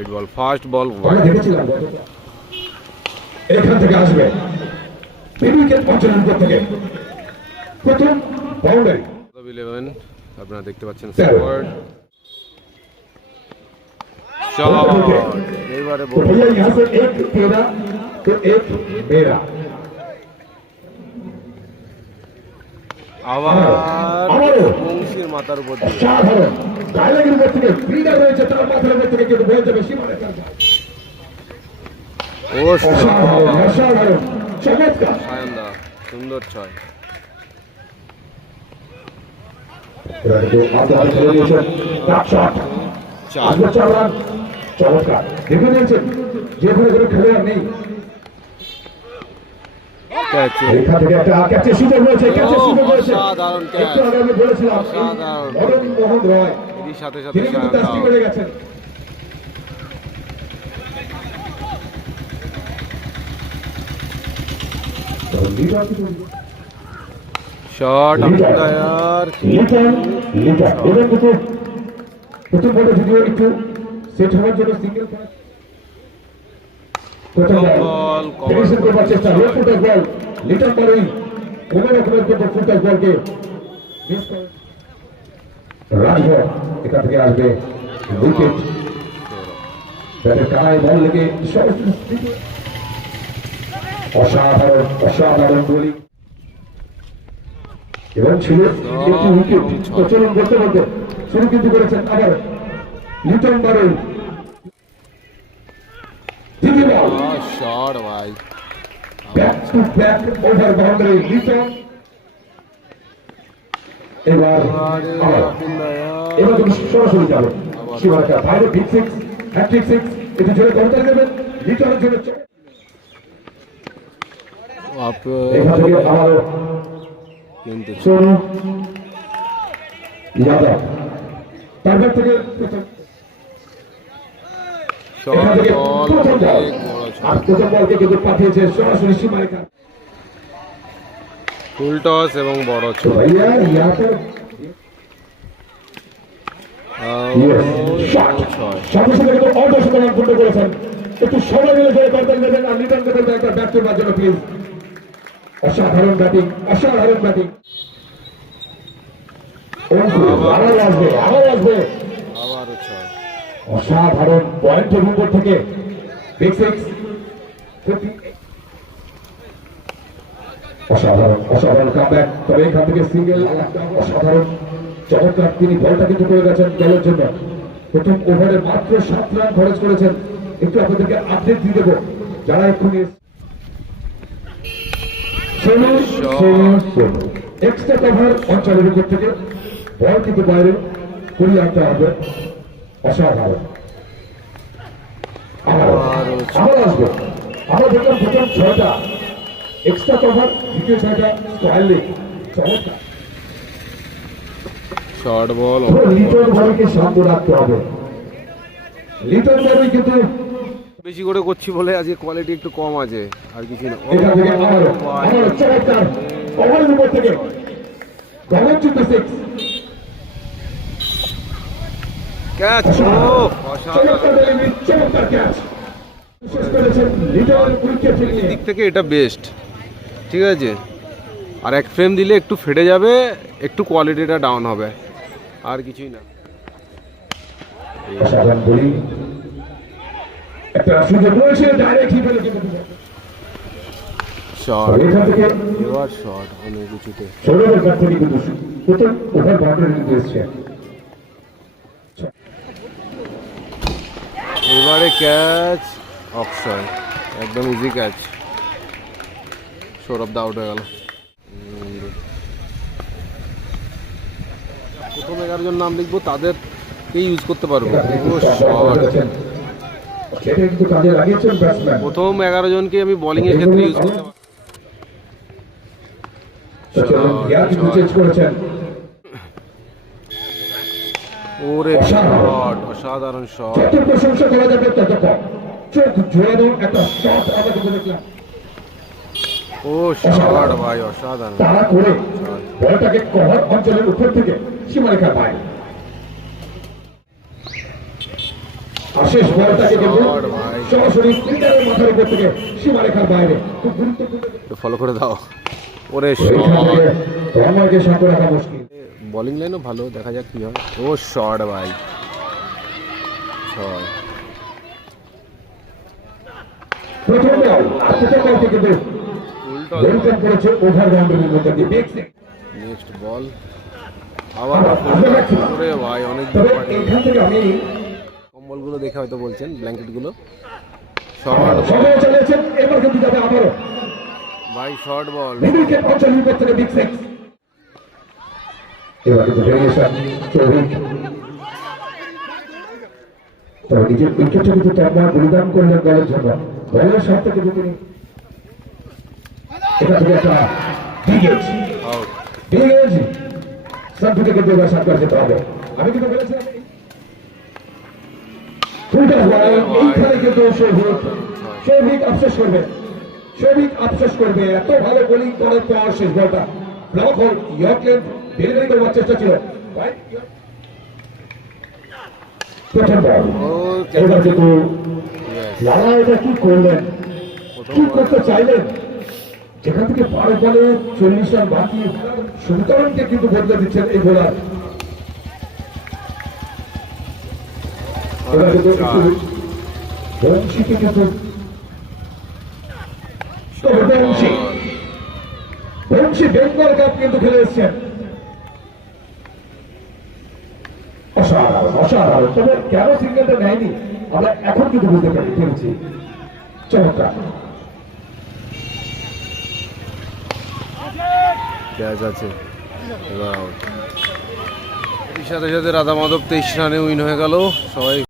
White ball, first বল আমরা দেখেছিলাম এখান থেকে আসবে উইকেট পঞ্চান্ন থেকে প্রথম বাউন্ডারি 11 আপনারা দেখতে পাচ্ছেন স্কোর শট এবারে तो भैया यहाँ से एक तेरा तो एक मेरा আবার বংশীর মাথার উপর দিয়ে সাধারণ ডায়লগের উপর থেকে ফিল্ডার রয়েছে তার মাথার উপর থেকে কিন্তু বল যাবে সীমারে ও অসাধারণ অসাধারণ চমৎকার সায়নদা সুন্দর ছয় চমৎকার দেখে নিয়েছেন যেখানে কোনো খেলোয়াড় নেই এখান থেকে একটা ক্যাচের সুযোগ রয়েছে ক্যাচের সুযোগ রয়েছে অসাধারণ ক্যাচ একটু আগে আমি বলেছিলাম অসাধারণ অরুণ মোহন রয় এর সাথে সাথে তিনি কিন্তু তাস্তি সায়নদা করে গেছেন শট আম্পায়ার প্রথম বলে যদিও একটু সেট হওয়ার জন্য সিঙ্গেল বল ফিনিশিং করবার চেষ্টা লো ফুটার বল লিটন মারুই কোন রকমের কিন্তু ফুটার বলকে মিস করে রাজভর এখান থেকে আসবে উইকেট ব্যাটের কানায় বল লেগে অসাধারণ অসাধারণ বোলিং এবং ছিল একটি উইকেট প্রচলন করতে করতে শুরু কিন্তু করেছেন আবার লিটন মারুই শট ভাই back to back over boundary Liton এবার এবার তুমি সরাসরি যাবে সীমারেখা বাইরে বিগ সিক্স হ্যাট্রিক সিক্স এটি জোরে কবতার দেবেন লিটনের জন্য এখান থেকে আবারও কিন্তু সোনু যাদব তারপর থেকে প্রথম এখান থেকে প্রথম বল আর প্রথম বলকে কিন্তু পাঠিয়েছে সরাসরি সীমারেখা ফুল টস এবং বড় तो ছয় भैया यहाँ पर সাথে সাথে কিন্তু অর্ধশতক রান পূর্ণ করেছেন একটু সময় মিলে জয় করতেন দেবেন আর লিটন দেবেন একবার ব্যাট করবার জন্য প্লিজ অসাধারণ ব্যাটিং অসাধারণ ব্যাটিং আবার আসবে আবার আসবে আবারও ছয় অসাধারণ পয়েন্টের উপর থেকে বিগ সিক্স অসাধারণ অসাধারণ কামব্যাক তবে এখান থেকে সিঙ্গেল অসাধারণ চমৎকার তিনি বলটা কিন্তু করে গেছেন দলের জন্য প্রথম ওভারে মাত্র 7 রান খরচ করেছেন একটু আপনাদেরকে আপডেট দিয়ে দেবো যারা এক্ষুনি এক্সট্রা কভার অঞ্চলের উপর থেকে বল কিন্তু বাইরে করিয়ে আনতে হবে অসাধারণ আবার আসবে আমরা দেখলাম প্রথম 6টা এক্সট্রা কভার দ্বিতীয় 6টা স্কয়ার লেগ চমৎকার শর্ট বল লিটন ভাইকে শান্ত রাখতে হবে লিটন ভাই কিন্তু বেশি করে করছি বলে আজকে কোয়ালিটি একটু কম আছে আর কিছু না এখান থেকে আবারও চমৎকার ওভারের উপর থেকে গভর্ন টু সিক্স ক্যাচ চমৎকার ডেলিভারি চমৎকার ক্যাচ শেষ করেছেন লিটন উইকেট নিয়ে দিক থেকে এটা বেস্ট ঠিক আছে আর এক ফ্রেম দিলে একটু ফেটে যাবে একটু কোয়ালিটিটা ডাউন হবে আর কিছুই না অসাধারণ বোলিং একটা সুযোগ রয়েছে ডাইরেক্ট হিট হলে কিন্তু শর্ট এখান থেকে এবার শর্ট অনেক কিছুতে সৌরভের কাছ থেকে কিন্তু প্রথম ওভার বাউন্ডারি কিন্তু এসছে এবারে ক্যাচ অক্ষয় একদম ইজি ক্যাচ সৌরভ দা আউট হয়ে গেল প্রথম 11 জন নাম লিখবো তাদেরকেই ইউজ করতে পারবো ও শর্ট সেটা কিন্তু কাজে লাগিয়েছেন ব্যাটসম্যান প্রথম 11 জনকে আমি বোলিং এর ক্ষেত্রে ইউজ করতে পারবো ইয়ার কিন্তু চেঞ্জ করেছেন ওরে শট অসাধারণ শট যত প্রশংসা করা যাবে তত কম চোখ জোড়ানো একটা শট আমরা কিন্তু দেখলাম ও শট ভাই অসাধারণ তারা করে বলটাকে কভার অঞ্চলের উপর থেকে সীমারেখার বাইরে আর শেষ বলটাকে কিন্তু Shot ভাই। সরাসরি স্পিনারের মাথার উপর থেকে সীমারেখার বাইরে খুব গুরুত্বপূর্ণ একটু ফলো করে দাও। ওরে এইখান শট, থেকে রহমানকে সাথে রাখা মুশকিল। বোলিং লাইনও ভালো, দেখা যাক কি হয়। ও শট ভাই, শট। প্রথম বল আর প্রথম বল থেকে কিন্তু উল্টো ওয়েলকাম করেছে ওভার বাউন্ডারির মধ্যে দিয়ে বিগ সিক্স। নেক্সট বল আবার ওরে ভাই, অনেক দূর তবে পাঠিয়ে। এইখান থেকে আমি কম্বলগুলো দেখে হয়তো বলছেন, ব্ল্যাঙ্কেটগুলো। শর্ট সময় চালিয়েছেন, এবার কিন্তু যাবে আবারও ভাই, শর্ট বল। মিডিলকে 45 থেকে বিগ সিক্স। এবার কিন্তু ভেরিয়েশন চৌধুরী তবে নিজের উইকেটে কিন্তু টাকা বলিদান করলেন দলের জন্য। দলের সাথে কিন্তু তিনি এটা থেকে একটা বিগেজ আউট। বিগেজ সান্টুকে কিন্তু এবার সাত যেতে হবে। আমি কিন্তু বলেছিলাম ফুলটার বল এইখানে কিন্তু সৌভিক আফসোস করবে, সৌভিক আফসোস করবে। এত ভালো বোলিং করার পর শেষ বলটা ব্লক হল। ইয়র্কল্যান্ড ডেলিভারি করবার চেষ্টা ছিল। প্রথম বল ও এবার কিন্তু লালা এটা কি করলেন, কি করতে চাইলেন? যেখান থেকে 12 বলে 40 রান বাকি, সুতরাংকে কিন্তু বদলে দিচ্ছেন এই বোলার। এবার কিন্তু একটু বংশীকে কিন্তু তবে বংশী বেঙ্গল কাপ কিন্তু খেলে এসছেন। অসাধারণ অসাধারণ। তবে কেন সিঙ্গেলটা নেয়নি আমরা এখন কিন্তু বুঝতে পেরেছি। চমৎকার ক্যাচ আছে, এবার আউট। এর সাথে সাথে রাধা মাধব 23 রানে উইন হয়ে গেল। সবাই